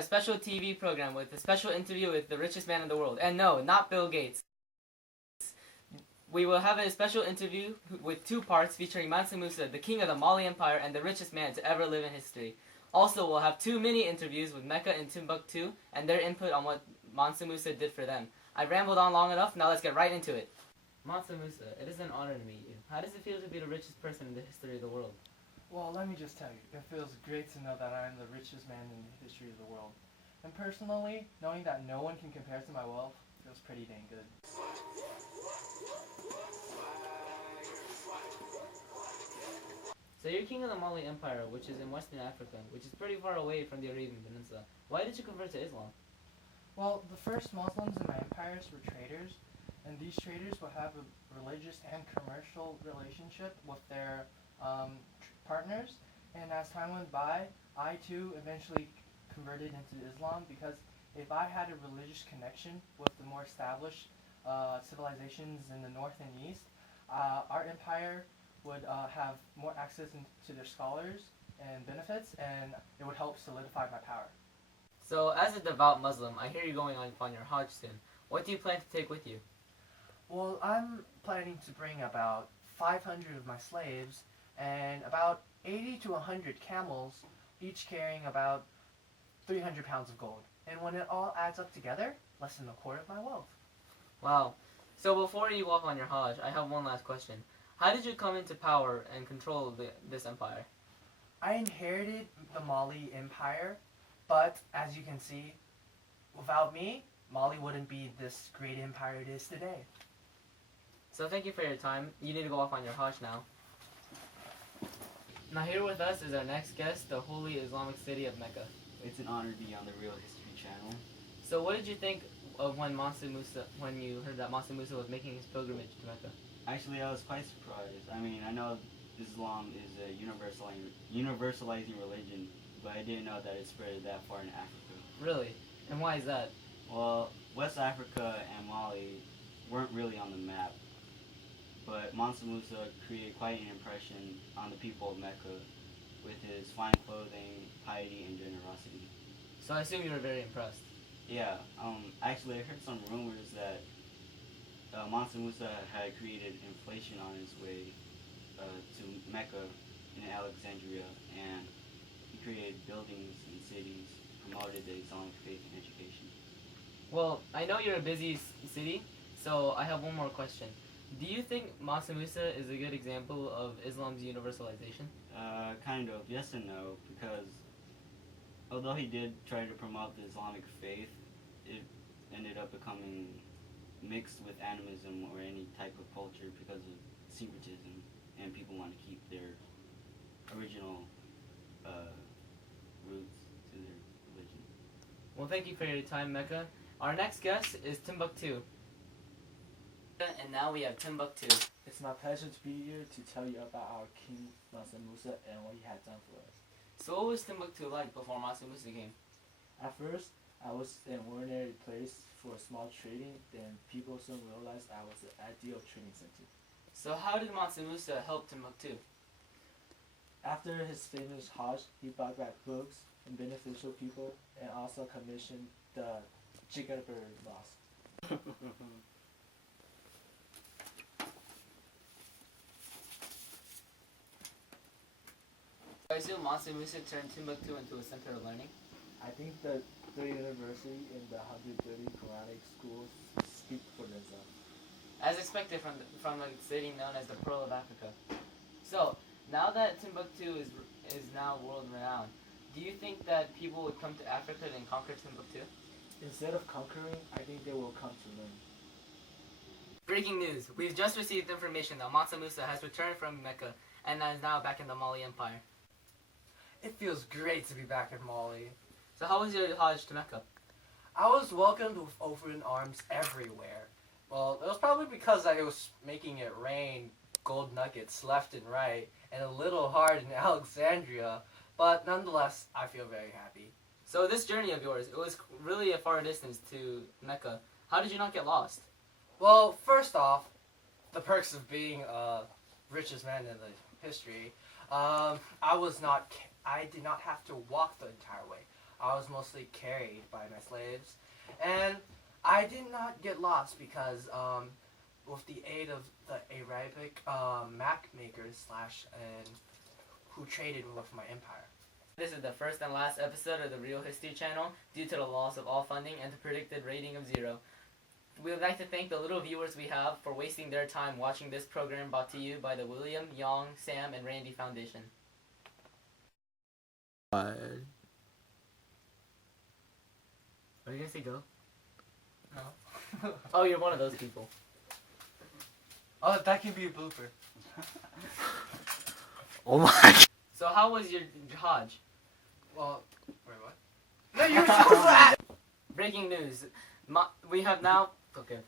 a special TV program with a special interview with the richest man in the world. And no, not Bill Gates. We will have a special interview with 2 parts featuring Mansa Musa, the king of the Mali Empire and the richest man to ever live in history. Also, we'll have 2 mini interviews with Mecca and Timbuktu and their input on what Mansa Musa did for them. I rambled on long enough, now let's get right into it. Mansa Musa, it is an honor to meet you. How does it feel to be the richest person in the history of the world? Well, let me just tell you, it feels great to know that I am the richest man in the history of the world. And personally, knowing that no one can compare to my wealth feels pretty dang good. So you're king of the Mali Empire, which is in Western Africa, which is pretty far away from the Arabian Peninsula. Why did you convert to Islam? Well, the first Muslims in my empires were traders, and these traders would have a religious and commercial relationship with their partners. And as time went by, I too eventually converted into Islam because if I had a religious connection with the more established civilizations in the north and east, our empire would have more access to their scholars and benefits, and it would help solidify my power. So, as a devout Muslim, I hear you going on your Hajj soon. What do you plan to take with you? Well, I'm planning to bring about 500 of my slaves and about 80 to 100 camels, each carrying about 300 pounds of gold. And when it all adds up together, less than a quarter of my wealth. Wow. So before you go off on your Hajj, I have one last question. How did you come into power and control this empire? I inherited the Mali Empire, but as you can see, without me, Mali wouldn't be this great empire it is today. So thank you for your time. You need to go off on your Hajj now. Now here with us is our next guest, the holy Islamic city of Mecca. It's an honor to be on the Real History Channel. So what did you think of when you heard that Mansa Musa was making his pilgrimage to Mecca? Actually, I was quite surprised. I mean, I know Islam is a universalizing religion, but I didn't know that it spread that far in Africa. Really? And why is that? Well, West Africa and Mali weren't really on the map, but Mansa Musa created quite an impression on the people of Mecca with his fine clothing, piety, and generosity. So I assume you were very impressed. Yeah, actually I heard some rumors that Mansa Musa had created inflation on his way to Mecca in Alexandria, and he created buildings and cities, promoted the Islamic faith and education. Well, I know you're a busy city, so I have one more question. Do you think Mansa Musa is a good example of Islam's universalization? Kind of, yes and no, because although he did try to promote the Islamic faith, it ended up becoming mixed with animism or any type of culture because of syncretism, and people want to keep their original roots to their religion. Well, thank you for your time, Mecca. Our next guest is Timbuktu. And now we have Timbuktu. It's my pleasure to be here to tell you about our King Mansa Musa and what he had done for us. So what was Timbuktu like before Mansa Musa came? At first, I was an ordinary place for small trading, then people soon realized I was the ideal trading center. So how did Mansa Musa help Timbuktu? After his famous Hajj, he brought back books and beneficial people, and also commissioned the Jigabird Mosque. I assume Mansa Musa turned Timbuktu into a center of learning? I think the university and the 130 Quranic schools speak for themselves. As expected from the city known as the Pearl of Africa. So, now that Timbuktu is now world-renowned, do you think that people would come to Africa and conquer Timbuktu? Instead of conquering, I think they will come to learn. Breaking news. We've just received information that Mansa Musa has returned from Mecca and is now back in the Mali Empire. It feels great to be back in Mali. So how was your Hajj to Mecca? I was welcomed with open arms everywhere. Well, it was probably because I was making it rain gold nuggets left and right, and a little hard in Alexandria, but nonetheless, I feel very happy. So this journey of yours, it was really a far distance to Mecca. How did you not get lost? Well, first off, the perks of being richest man in the history. I did not have to walk the entire way. I was mostly carried by my slaves, and I did not get lost because with the aid of the Arabic map makers and who traded with my empire. This is the first and last episode of the Real History channel due to the loss of all funding and the predicted rating of 0. We would like to thank the little viewers we have for wasting their time watching this program brought to you by the William, Yong, Sam, and Randy Foundation. Are you gonna say go? No. Oh, you're one of those people. Oh, that can be a blooper. Oh my. So how was your Hajj? Well, wait, what? No, you were supposed to ask. Breaking news. We have now... Okay.